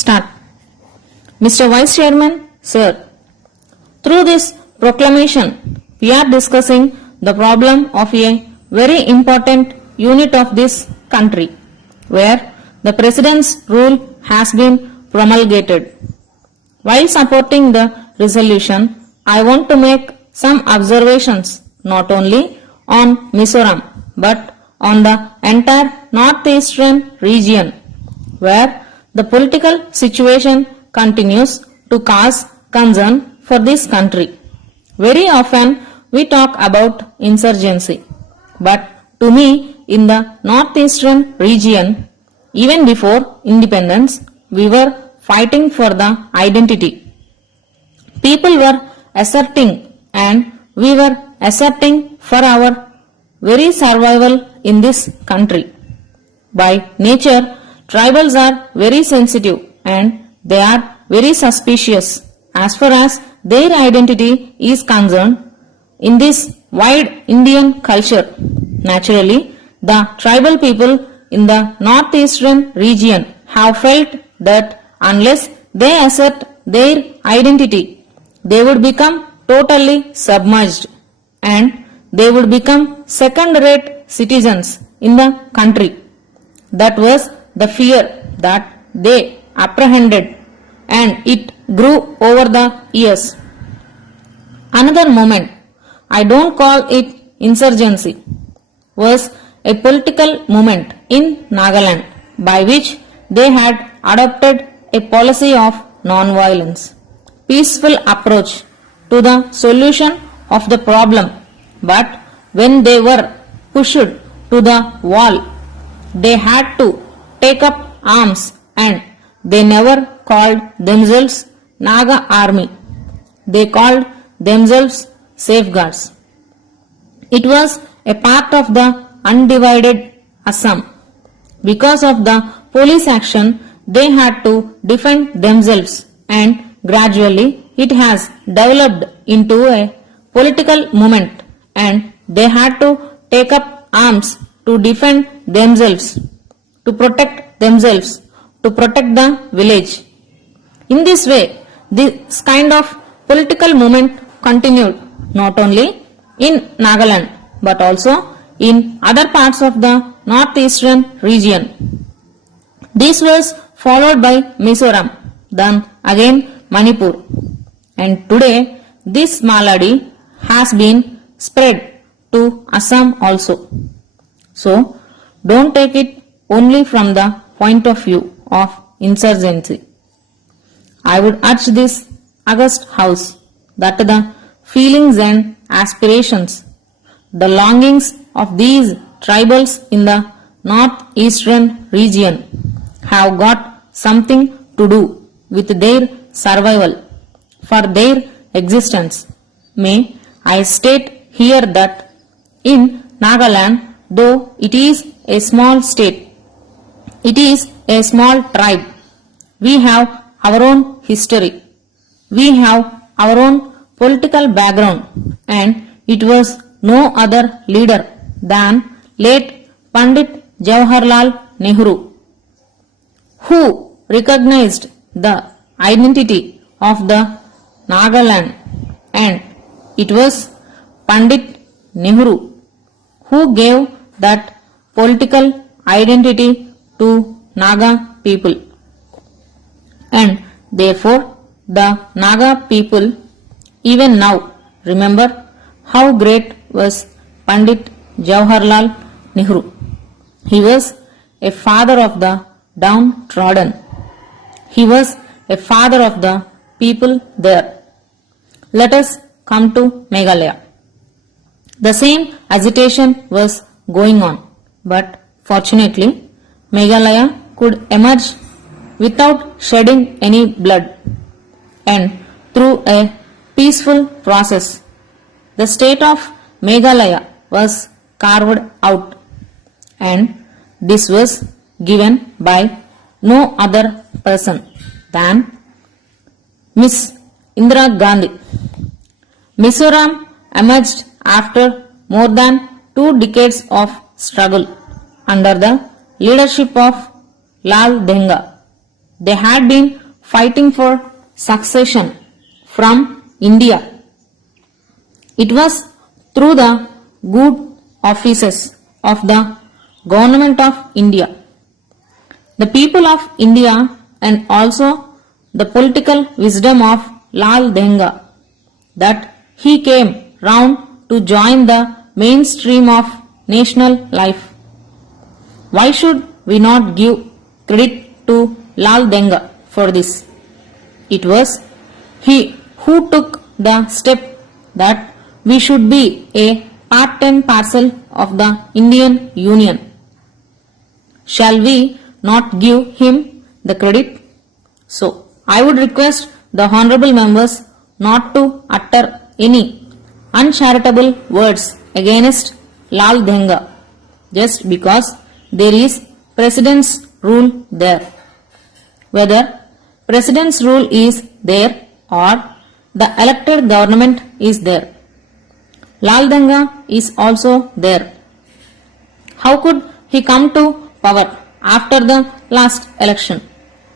Start. Mr. Vice Chairman, Sir, through this proclamation, we are discussing the problem of a very important unit of this country, where the President's rule has been promulgated. While supporting the resolution, I want to make some observations not only on Mizoram but on the entire northeastern region, where the political situation continues to cause concern for this country. Very often we talk about insurgency, but to me in the northeastern region, even before independence, we were fighting for the identity. People were asserting and we were asserting for our very survival in this country. By nature, tribals are very sensitive and they are very suspicious as far as their identity is concerned. In this wide Indian culture, naturally, the tribal people in the northeastern region have felt that unless they assert their identity, they would become totally submerged and they would become second-rate citizens in the country. That was the fear that they apprehended and it grew over the years. Another moment, I don't call it insurgency, was a political movement in Nagaland by which they had adopted a policy of non-violence, peaceful approach to the solution of the problem. But when they were pushed to the wall, they had to take up arms and they never called themselves Naga army. They called themselves safeguards. It was a part of the undivided Assam. Because of the police action, they had to defend themselves and gradually it has developed into a political movement and they had to take up arms to defend themselves, to protect themselves, to protect the village. In this way, this kind of political movement continued not only in Nagaland but also in other parts of the northeastern region. This was followed by Mizoram, then again Manipur, and today this malady has been spread to Assam also. So, don't take it only from the point of view of insurgency. I would urge this august house that the feelings and aspirations, the longings of these tribals in the northeastern region have got something to do with their survival, for their existence. May I state here that in Nagaland, though it is a small state, it is a small tribe, we have our own history, we have our own political background, and it was no other leader than late Pandit Jawaharlal Nehru who recognized the identity of the Nagaland, and it was Pandit Nehru who gave that political identity to Naga people. And therefore, the Naga people even now remember how great was Pandit Jawaharlal Nehru. He was a father of the downtrodden. He was a father of the people there. Let us come to Meghalaya. The same agitation was going on, but fortunately, Meghalaya could emerge without shedding any blood, and through a peaceful process, the state of Meghalaya was carved out, and this was given by no other person than Miss Indira Gandhi. Mizoram emerged after more than 2 decades of struggle under the leadership of Lal Denga. They had been fighting for succession from India. It was through the good offices of the Government of India, the people of India, and also the political wisdom of Lal Denga that he came round to join the mainstream of national life. Why should we not give credit to Lal Denga for this? It was he who took the step that we should be a part and parcel of the Indian Union. Shall we not give him the credit? So, I would request the honorable members not to utter any uncharitable words against Lal Denga just because there is President's rule there. Whether President's rule is there or the elected government is there, Lal Denga is also there. How could he come to power after the last election?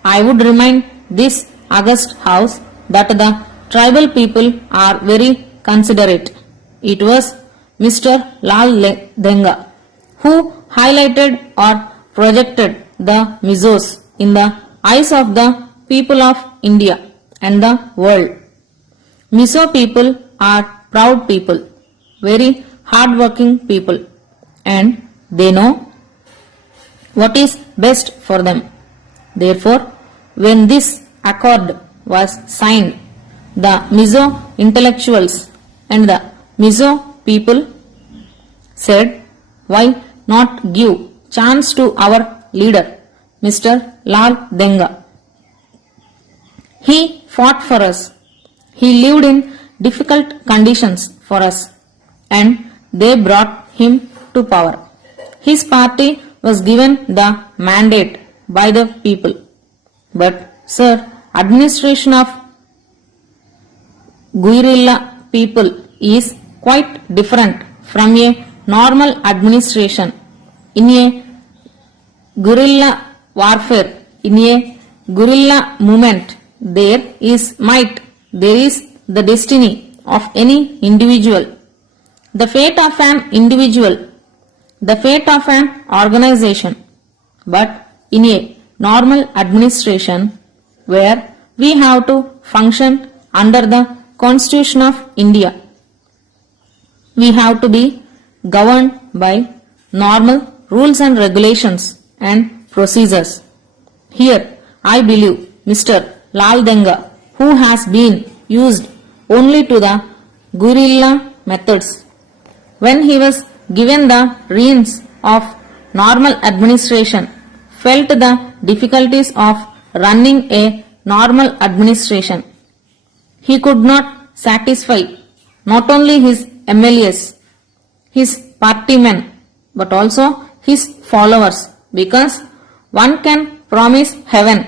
I would remind this august house that the tribal people are very considerate. It was Mr. Lal Denga who highlighted or projected the Mizos in the eyes of the people of India and the world. Mizo people are proud people, very hard-working people, and they know what is best for them. Therefore, when this accord was signed, the Mizo intellectuals and the Mizo people said, why not give chance to our leader, Mr. Lal Denga? He fought for us. He lived in difficult conditions for us, and they brought him to power. His party was given the mandate by the people. But, sir, administration of guerrilla people is quite different from a normal administration. In a guerrilla warfare, in a guerrilla movement, there is might, there is the destiny of any individual, the fate of an individual, the fate of an organization. But in a normal administration, where we have to function under the Constitution of India, we have to be governed by normal rules and regulations and procedures. Here, I believe Mr. Lal Denga, who has been used only to the guerrilla methods, when he was given the reins of normal administration, felt the difficulties of running a normal administration. He could not satisfy not only his MLAs, his partymen, but also his followers, because one can promise heaven,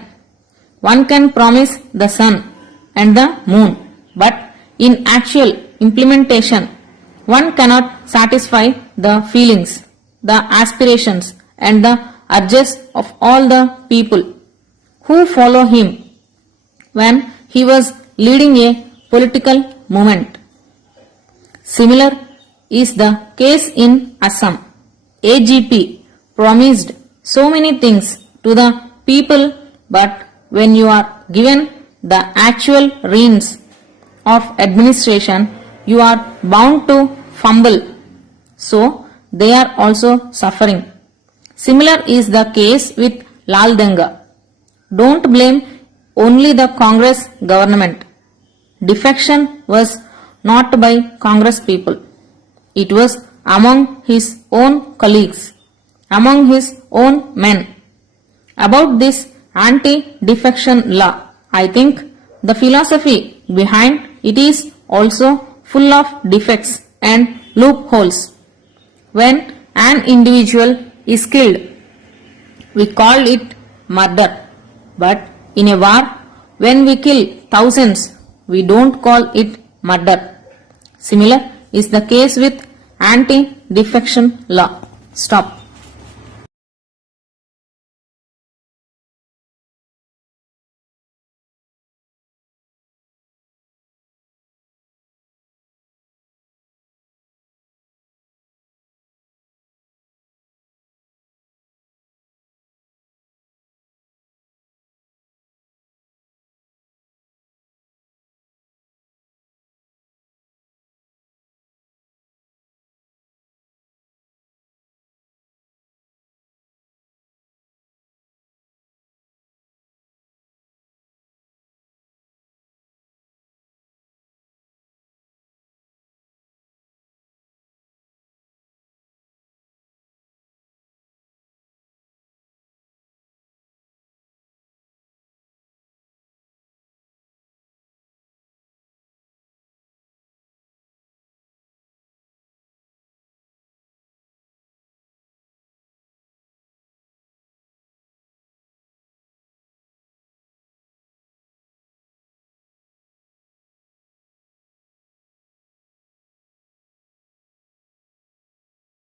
one can promise the sun and the moon, but in actual implementation, one cannot satisfy the feelings, the aspirations and the urges of all the people who follow him when he was leading a political movement. Similar is the case in Assam. AGP promised so many things to the people, but when you are given the actual reins of administration, you are bound to fumble. So, they are also suffering. Similar is the case with Lal Denga. Don't blame only the Congress government. Defection was not by Congress people. It was among his own colleagues, among his own men. About this anti-defection law, I think the philosophy behind it is also full of defects and loopholes. When an individual is killed, we call it murder. But in a war, when we kill thousands, we don't call it murder. Similar is the case with anti-defection law. Stop.